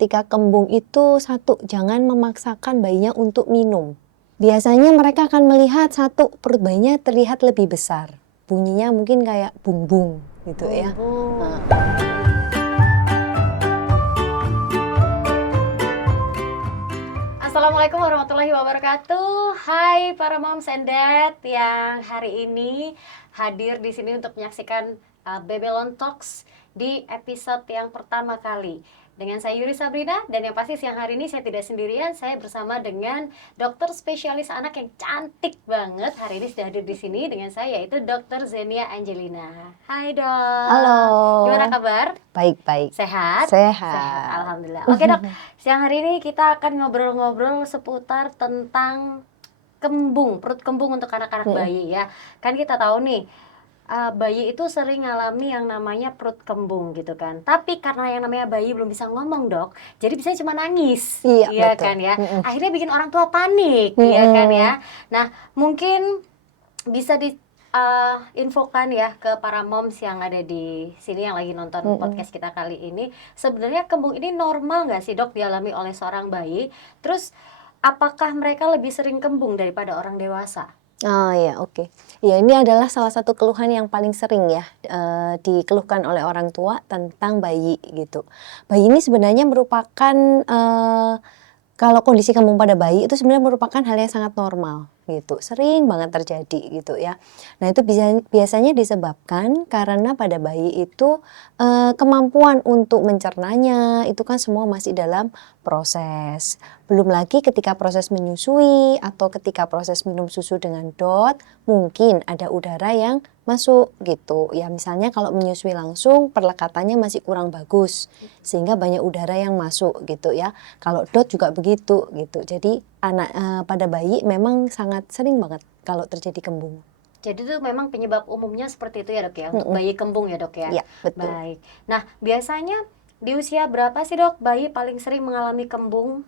ketika kembung itu satu, jangan memaksakan bayinya untuk minum. Biasanya mereka akan melihat satu, perut bayinya terlihat lebih besar. Bunyinya mungkin kayak bung-bung gitu ya. Nah. Assalamualaikum warahmatullahi wabarakatuh. Hai para moms and dad yang hari ini hadir di sini untuk menyaksikan Babylon Talks di episode yang pertama kali. Dengan saya Yuri Sabrina, dan yang pasti siang hari ini saya tidak sendirian, saya bersama dengan dokter spesialis anak yang cantik banget. Hari ini sudah hadir di sini dengan saya, yaitu Dr. Zenia Angelina. Hai dok. Halo. Gimana kabar? Baik-baik. Sehat? Sehat. Alhamdulillah. Oke dok, siang hari ini kita akan ngobrol-ngobrol seputar tentang kembung, perut kembung untuk anak-anak bayi ya. Kan kita tahu nih, bayi itu sering ngalami yang namanya perut kembung gitu kan. Tapi karena yang namanya bayi belum bisa ngomong dok, jadi bisa cuma nangis, Iya betul. kan ya. Akhirnya bikin orang tua panik, ya kan ya. Nah mungkin bisa infokan ya ke para moms yang ada di sini yang lagi nonton podcast kita kali ini. Sebenarnya kembung ini normal nggak sih dok dialami oleh seorang bayi? Terus apakah mereka lebih sering kembung daripada orang dewasa? Oh ya, oke. Ya, ini adalah salah satu keluhan yang paling sering ya dikeluhkan oleh orang tua tentang bayi gitu. Bayi ini sebenarnya merupakan kalau kondisi kembung pada bayi itu sebenarnya merupakan hal yang sangat normal gitu, sering banget terjadi gitu ya. Nah itu biasanya disebabkan karena pada bayi itu kemampuan untuk mencernanya itu kan semua masih dalam proses. Belum lagi ketika proses menyusui atau ketika proses minum susu dengan DOT, mungkin ada udara yang masuk gitu. Ya misalnya kalau menyusui langsung perlekatannya masih kurang bagus sehingga banyak udara yang masuk gitu ya. Kalau DOT juga begitu gitu. Jadi anak pada bayi memang sangat sering banget kalau terjadi kembung. Jadi itu memang penyebab umumnya seperti itu ya dok ya, untuk bayi kembung ya dok ya? Iya, betul. Baik. Nah biasanya di usia berapa sih dok bayi paling sering mengalami kembung?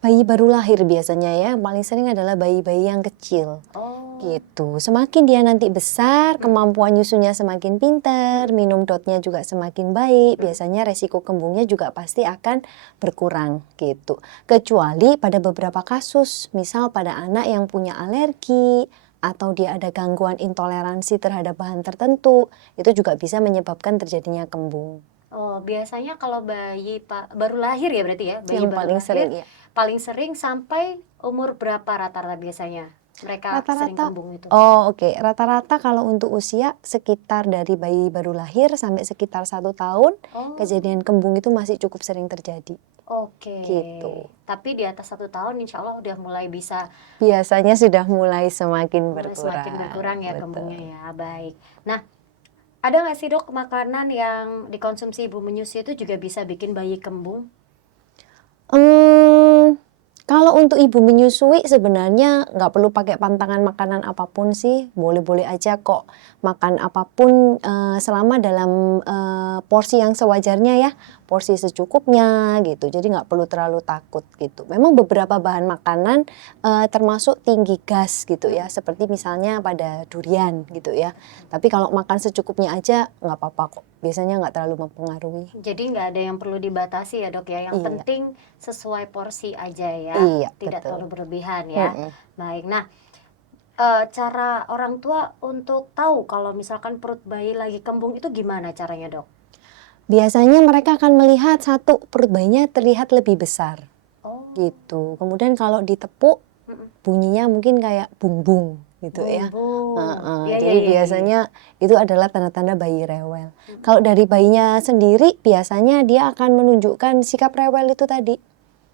Bayi baru lahir biasanya ya, yang paling sering adalah bayi-bayi yang kecil. Oh. Gitu. Semakin dia nanti besar, kemampuan nyusunya semakin pintar, minum DOT-nya juga semakin baik, biasanya resiko kembungnya juga pasti akan berkurang gitu. Kecuali pada beberapa kasus, misal pada anak yang punya alergi atau dia ada gangguan intoleransi terhadap bahan tertentu, itu juga bisa menyebabkan terjadinya kembung. Oh, biasanya kalau bayi baru lahir ya berarti ya, bayi Yang baru paling lahir sering ya. paling sering sampai umur berapa rata-rata biasanya mereka sering Rata-rata, kembung itu? oh oke, rata-rata kalau untuk usia sekitar dari bayi baru lahir sampai sekitar 1 tahun, Oh, kejadian kembung itu masih cukup sering terjadi. oke. Gitu. Tapi di atas 1 tahun insya Allah udah mulai bisa Biasanya sudah mulai semakin semakin berkurang. berkurang ya Betul. kembungnya ya. Baik. Nah, ada nggak sih dok makanan yang dikonsumsi ibu menyusui itu juga bisa bikin bayi kembung? Kalau untuk ibu menyusui sebenarnya nggak perlu pakai pantangan makanan apapun sih, boleh-boleh aja kok makan apapun selama dalam porsi yang sewajarnya ya, porsi secukupnya gitu. Jadi nggak perlu terlalu takut gitu. Memang beberapa bahan makanan termasuk tinggi gas gitu ya, seperti misalnya pada durian gitu ya. Tapi kalau makan secukupnya aja nggak apa-apa kok. Biasanya nggak terlalu mempengaruhi. Jadi nggak ada yang perlu dibatasi ya dok ya, yang Iya. penting sesuai porsi aja ya, Iya, tidak betul. terlalu berlebihan ya. Baik, nah cara orang tua untuk tahu kalau misalkan perut bayi lagi kembung itu gimana caranya dok? Biasanya mereka akan melihat satu, perut bayinya terlihat lebih besar Oh, gitu. Kemudian kalau ditepuk bunyinya mungkin kayak bung-bung gitu ya. bung-bung. Ya, Jadi ya. biasanya itu adalah tanda-tanda bayi rewel. Kalau dari bayinya sendiri biasanya dia akan menunjukkan sikap rewel itu tadi.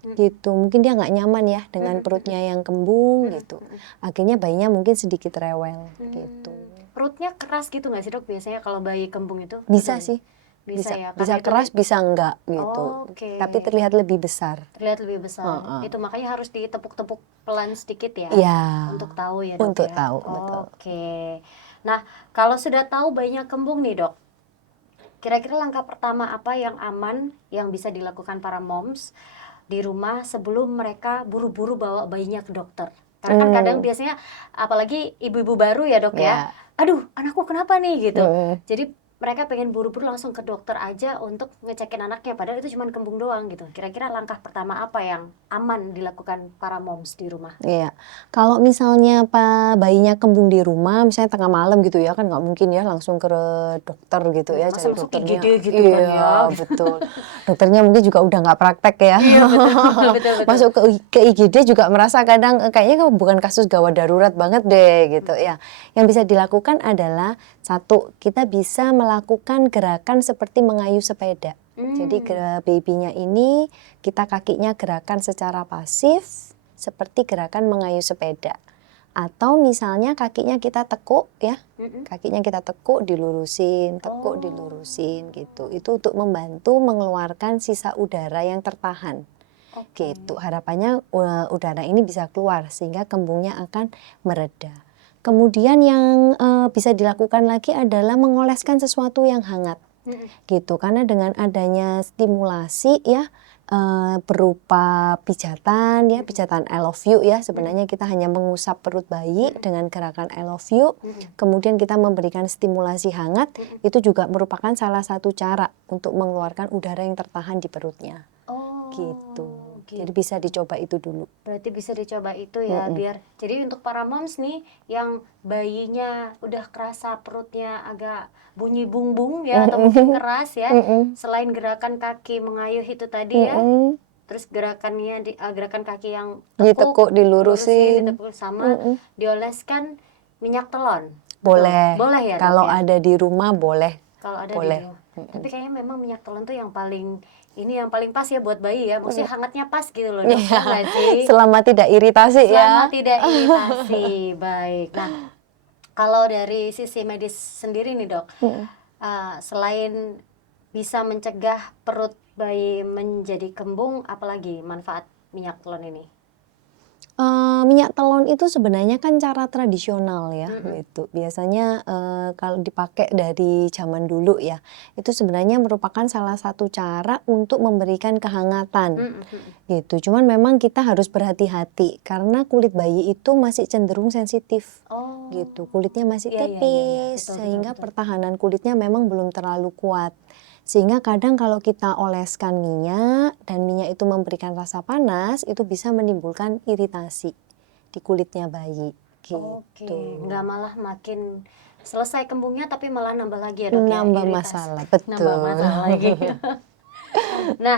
Gitu. Mungkin dia nggak nyaman ya dengan perutnya yang kembung gitu. Akhirnya bayinya mungkin sedikit rewel gitu. Perutnya keras gitu nggak sih dok biasanya kalau bayi kembung itu? Bisa Betul? sih. Bisa ya, Bisa karena itu keras, bisa enggak gitu. Oke. Tapi terlihat lebih besar. Terlihat lebih besar. Itu makanya harus ditepuk-tepuk pelan sedikit ya, Iya. untuk tahu ya dok Untuk ya. tahu, betul. Oke. Nah, kalau sudah tahu bayinya kembung nih dok, kira-kira langkah pertama apa yang aman yang bisa dilakukan para moms di rumah sebelum mereka buru-buru bawa bayinya ke dokter? Karena kan kadang biasanya apalagi ibu-ibu baru ya dok ya, Ya. aduh anakku kenapa nih gitu. Jadi mereka pengen buru-buru langsung ke dokter aja untuk ngecekin anaknya, padahal itu cuma kembung doang gitu. Kira-kira langkah pertama apa yang aman dilakukan para moms di rumah? Iya, kalau misalnya bayinya kembung di rumah, misalnya tengah malam gitu ya, kan nggak mungkin ya langsung ke dokter gitu ya, Masa cari masuk dokternya. IGD gitu kan ya? Iya, betul. Dokternya mungkin juga udah nggak praktek ya. Iya betul, betul betul. Masuk ke IGD juga merasa kadang kayaknya kamu bukan kasus gawat darurat banget deh gitu ya. Yang bisa dilakukan adalah satu, kita bisa melakukan gerakan seperti mengayuh sepeda. Jadi babynya ini kita kakinya gerakan secara pasif seperti gerakan mengayuh sepeda. Atau misalnya kakinya kita tekuk ya, kakinya kita tekuk dilurusin gitu. Itu untuk membantu mengeluarkan sisa udara yang tertahan. Oke. Gitu. Harapannya udara ini bisa keluar sehingga kembungnya akan mereda. Kemudian yang bisa dilakukan lagi adalah mengoleskan sesuatu yang hangat. Gitu. Karena dengan adanya stimulasi ya berupa pijatan ya, pijatan I love you ya. Sebenarnya kita hanya mengusap perut bayi dengan gerakan I love you. Kemudian kita memberikan stimulasi hangat, itu juga merupakan salah satu cara untuk mengeluarkan udara yang tertahan di perutnya. Oh, Gitu. Jadi gitu. bisa dicoba itu dulu. Berarti bisa dicoba itu ya, biar jadi untuk para moms nih yang bayinya udah kerasa perutnya agak bunyi bung-bung ya atau mungkin keras ya, selain gerakan kaki mengayuh itu tadi ya, terus gerakan kaki yang Ditekuk, dilurusin. ditekuk sama dioleskan minyak telon. Boleh. Boleh ya, Dok, Kalau ya? ada di rumah boleh. Kalau ada Boleh. di rumah. Tapi kayaknya memang minyak telon tuh yang paling pas ya buat bayi ya. Maksudnya hangatnya pas gitu loh, Dok. Ya nggak sih? Selama tidak iritasi Selama ya. tidak iritasi. Baik. Nah, kalau dari sisi medis sendiri nih, Dok, selain bisa mencegah perut bayi menjadi kembung, apalagi manfaat minyak telon ini? Minyak telon itu sebenarnya kan cara tradisional ya, gitu. Biasanya kalau dipakai dari zaman dulu ya, itu sebenarnya merupakan salah satu cara untuk memberikan kehangatan, gitu. Cuman memang kita harus berhati-hati karena kulit bayi itu masih cenderung sensitif, Oh, gitu. Kulitnya masih iya, iya, iya, iya. tipis, Betul, sehingga betul. pertahanan kulitnya memang belum terlalu kuat. Sehingga kadang kalau kita oleskan minyak dan minyak itu memberikan rasa panas, itu bisa menimbulkan iritasi di kulitnya bayi. Oke, Gitu. nggak malah makin selesai kembungnya tapi malah nambah lagi ya, Dok, ya, Nambah iritasi. masalah, Nambah betul. masalah lagi. Nah,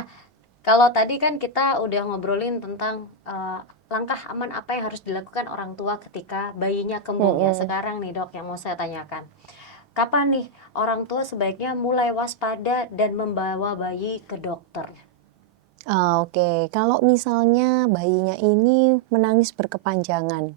kalau tadi kan kita udah ngobrolin tentang langkah aman apa yang harus dilakukan orang tua ketika bayinya kembung ya. Sekarang nih, Dok, yang mau saya tanyakan. Kapan nih orang tua sebaiknya mulai waspada dan membawa bayi ke dokter? Oke, kalau misalnya bayinya ini menangis berkepanjangan,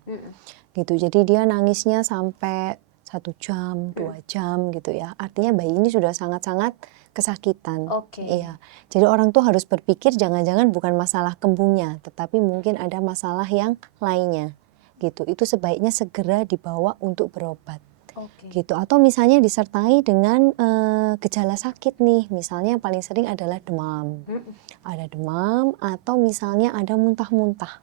gitu. Jadi dia nangisnya sampai 1 jam, 2 jam gitu ya. Artinya bayi ini sudah sangat-sangat kesakitan. Oke. Iya. Jadi orang tuh harus berpikir jangan-jangan bukan masalah kembungnya, tetapi mungkin ada masalah yang lainnya. Gitu. Itu sebaiknya segera dibawa untuk berobat. Oke. Gitu. Atau misalnya disertai dengan gejala sakit nih. Misalnya yang paling sering adalah demam. Ada demam atau misalnya ada muntah-muntah.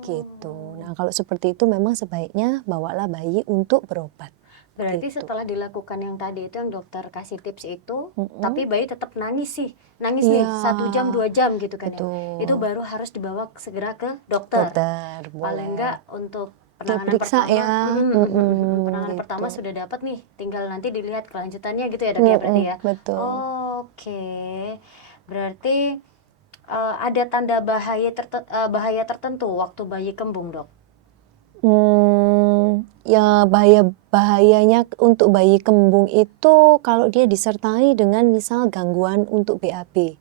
Gitu. Nah, kalau seperti itu memang sebaiknya bawalah bayi untuk berobat. Berarti Gitu. setelah dilakukan yang tadi itu yang dokter kasih tips itu, tapi bayi tetap nangis nih Iya, 1 jam 2 jam gitu kan ya. betul. Itu baru harus dibawa segera ke dokter. Dokter, Paling boleh. enggak untuk penanganan Diperiksa pertama, ya. penanganan Gitu. pertama sudah dapat nih, tinggal nanti dilihat kelanjutannya gitu ya, Dok, ya, berarti ya. Betul. Oke. Berarti ada tanda bahaya tertentu waktu bayi kembung, Dok? Ya bahayanya untuk bayi kembung itu kalau dia disertai dengan misal gangguan untuk BAB.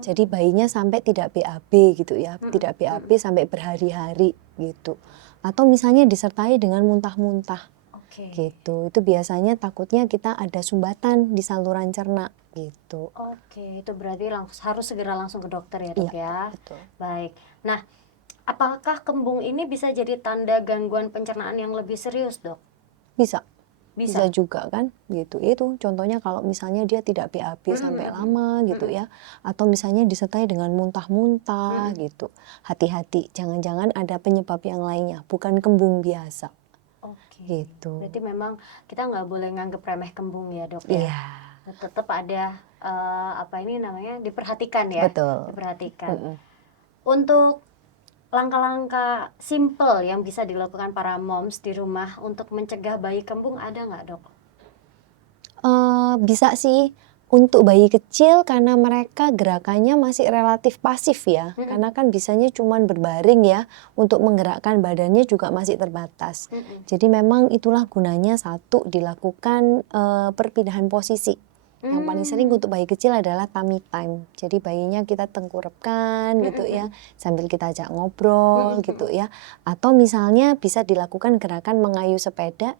Jadi bayinya sampai tidak BAB gitu ya, tidak BAB sampai berhari-hari gitu. Atau misalnya disertai dengan muntah-muntah. Oke. Gitu. Itu biasanya takutnya kita ada sumbatan di saluran cerna gitu. Oke, itu berarti harus segera langsung ke dokter ya, Dok, Iya, ya. betul. Baik. Nah, apakah kembung ini bisa jadi tanda gangguan pencernaan yang lebih serius, Dok? Bisa Bisa. juga kan gitu. Itu contohnya kalau misalnya dia tidak BAB sampai lama gitu ya, atau misalnya disertai dengan muntah-muntah gitu. Hati-hati, jangan-jangan ada penyebab yang lainnya, bukan kembung biasa. Oke. gitu. Berarti memang kita nggak boleh nganggep remeh kembung ya dok ya. Iya, Tetap ada diperhatikan ya, betul. diperhatikan. Mm-mm. Untuk langkah-langkah simple yang bisa dilakukan para moms di rumah untuk mencegah bayi kembung ada nggak dok? Bisa sih untuk bayi kecil karena mereka gerakannya masih relatif pasif ya, Mm-mm. karena kan bisanya cuman berbaring ya, untuk menggerakkan badannya juga masih terbatas. Mm-mm. Jadi memang itulah gunanya satu dilakukan perpindahan posisi. Yang paling sering untuk bayi kecil adalah tummy time. Jadi bayinya kita tengkurapkan gitu ya, sambil kita ajak ngobrol gitu ya. Atau misalnya bisa dilakukan gerakan mengayuh sepeda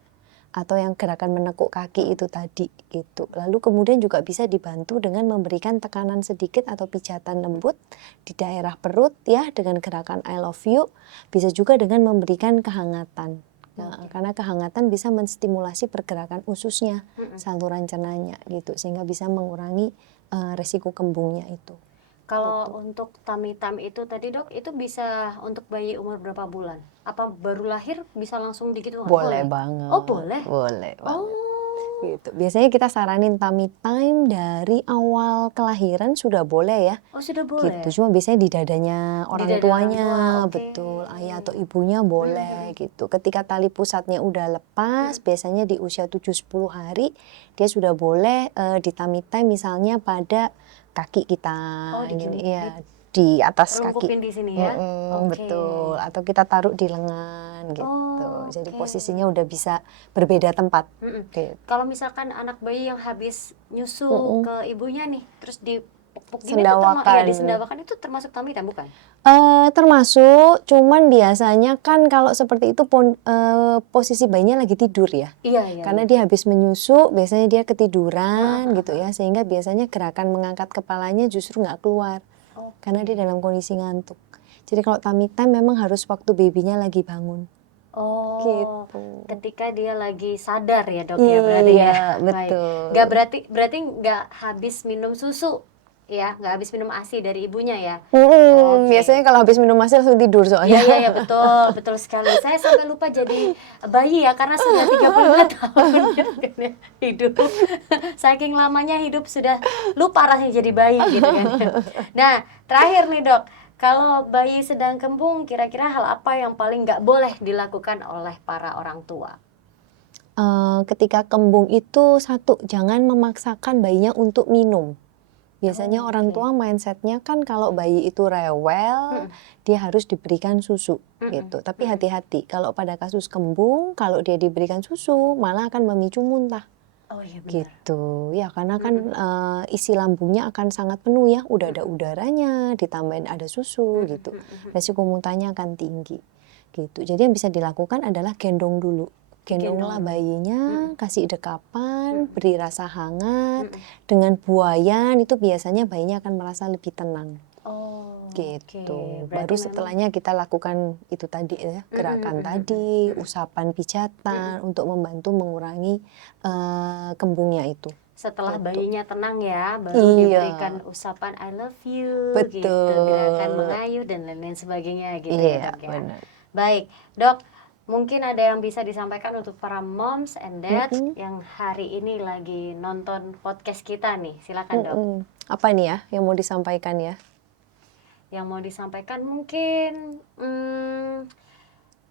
atau yang gerakan menekuk kaki itu tadi gitu. Lalu kemudian juga bisa dibantu dengan memberikan tekanan sedikit atau pijatan lembut di daerah perut ya dengan gerakan I love you. Bisa juga dengan memberikan kehangatan. Nah, karena kehangatan bisa menstimulasi pergerakan ususnya, saluran cernanya gitu sehingga bisa mengurangi resiko kembungnya itu. Kalau untuk tummy time itu tadi dok, itu bisa untuk bayi umur berapa bulan? Apa baru lahir bisa langsung digitu nggak? Boleh banget. Oh boleh? Boleh banget. Oh. Gitu. Biasanya kita saranin tummy time dari awal kelahiran sudah boleh ya. Oh sudah boleh? Gitu. Cuma biasanya di dadanya Di orang dada orang tuanya, tua, oke. betul. Ayah atau ibunya boleh gitu. Ketika tali pusatnya udah lepas, biasanya di usia 7-10 hari dia sudah boleh di tummy time misalnya pada kaki kita. Oh, Gini ya, di atas kaki. Relungkupin di sini ya? Oke. Betul. Atau kita taruh di lengan gitu. Oh, Jadi oke. posisinya udah bisa berbeda tempat. Gitu. Kalau misalkan anak bayi yang habis nyusu ke ibunya nih, terus dipupuk gini tuh Sendawakan. disendawakan itu termasuk tummy time bukan? Termasuk, cuman biasanya kan kalau seperti itu posisi bayinya lagi tidur ya. Iya. Karena dia habis menyusu, biasanya dia ketiduran gitu ya, sehingga biasanya gerakan mengangkat kepalanya justru nggak keluar. Karena dia dalam kondisi ngantuk. Jadi kalau tummy time memang harus waktu babynya lagi bangun. Oh, Gitu. ketika dia lagi sadar ya dok ya berarti ya. Iya, Baik. betul. Berarti nggak habis minum susu ya, nggak habis minum ASI dari ibunya ya. Biasanya kalau habis minum ASI langsung tidur soalnya. Iya betul sekali. Saya sampai lupa jadi bayi ya karena sudah 35 tahun hidup. Saking lamanya hidup sudah lupa rasanya jadi bayi gitu kan. Nah, terakhir nih dok, kalau bayi sedang kembung, kira-kira hal apa yang paling nggak boleh dilakukan oleh para orang tua? Ketika kembung itu satu, jangan memaksakan bayinya untuk minum. Biasanya orang tua mindsetnya kan kalau bayi itu rewel, dia harus diberikan susu gitu. Tapi hati-hati, kalau pada kasus kembung, kalau dia diberikan susu malah akan memicu muntah. Oh iya benar. Gitu ya, karena kan isi lambungnya akan sangat penuh ya, udah ada udaranya, ditambahin ada susu gitu, resiko muntahnya akan tinggi gitu. Jadi yang bisa dilakukan adalah gendong dulu, gendonglah bayinya, kasih dekapan, beri rasa hangat, dengan buayan itu biasanya bayinya akan merasa lebih tenang. Gitu. Baru setelahnya kita lakukan itu tadi ya, gerakan tadi, usapan pijatan untuk membantu mengurangi kembungnya itu. Setelah Gitu. bayinya tenang ya, baru diberikan usapan I love you, gitu, gerakan mengayuh dan lain-lain sebagainya gitu ya dok ya. Benar. Baik, dok, mungkin ada yang bisa disampaikan untuk para moms and dads yang hari ini lagi nonton podcast kita nih, silakan dok. Apa nih ya yang mau disampaikan ya? Yang mau disampaikan mungkin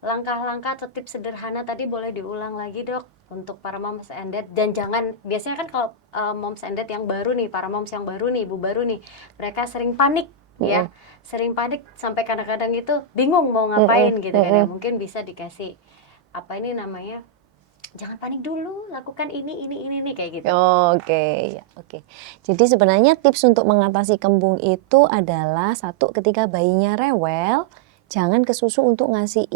langkah-langkah atau tips sederhana tadi boleh diulang lagi dok untuk para moms and dad, dan jangan, biasanya kan kalau moms and dad yang baru nih, para moms yang baru nih, ibu baru nih, mereka sering panik ya, sering panik sampai kadang-kadang itu bingung mau ngapain gitu kan ya. Mungkin bisa dikasih jangan panik dulu, lakukan ini kayak gitu. Oke. Jadi sebenarnya tips untuk mengatasi kembung itu adalah satu, ketika bayinya rewel, jangan ke susu untuk ngasih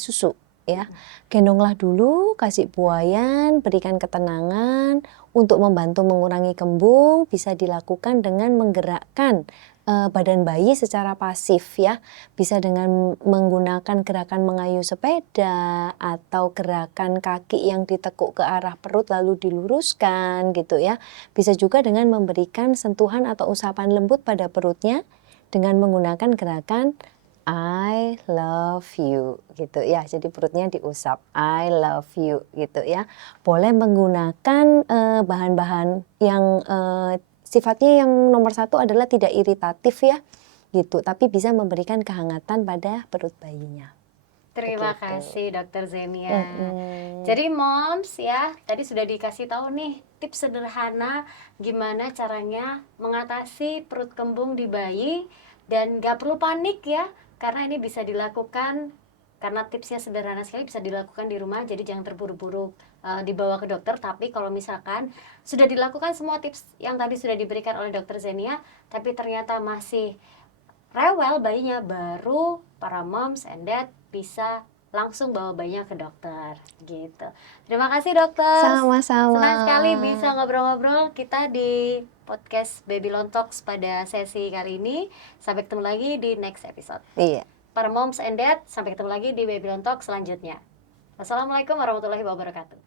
susu ya. Gendonglah dulu, kasih buayan, berikan ketenangan. Untuk membantu mengurangi kembung bisa dilakukan dengan menggerakkan badan bayi secara pasif ya, bisa dengan menggunakan gerakan mengayuh sepeda atau gerakan kaki yang ditekuk ke arah perut lalu diluruskan gitu ya. Bisa juga dengan memberikan sentuhan atau usapan lembut pada perutnya dengan menggunakan gerakan I love you gitu ya. Jadi perutnya diusap, I love you gitu ya. Boleh menggunakan bahan-bahan yang sifatnya yang nomor satu adalah tidak iritatif ya gitu, tapi bisa memberikan kehangatan pada perut bayinya. Terima Begitu. kasih Dokter Zenia. Mm-mm. Jadi moms ya, tadi sudah dikasih tahu nih tips sederhana gimana caranya mengatasi perut kembung di bayi, dan gak perlu panik ya, karena ini bisa dilakukan, karena tipsnya sederhana sekali, bisa dilakukan di rumah. Jadi jangan terburu-buru dibawa ke dokter. Tapi kalau misalkan sudah dilakukan semua tips yang tadi sudah diberikan oleh Dokter Zenia, tapi ternyata masih rewel bayinya, baru para moms and dad bisa langsung bawa bayinya ke dokter gitu. Terima kasih dokter. Sama-sama. Senang sekali bisa ngobrol-ngobrol kita di podcast Babylon Talks pada sesi kali ini. Sampai ketemu lagi di next episode. Iya. Para moms and dad, sampai ketemu lagi di Babylon Talks selanjutnya. Wassalamualaikum warahmatullahi wabarakatuh.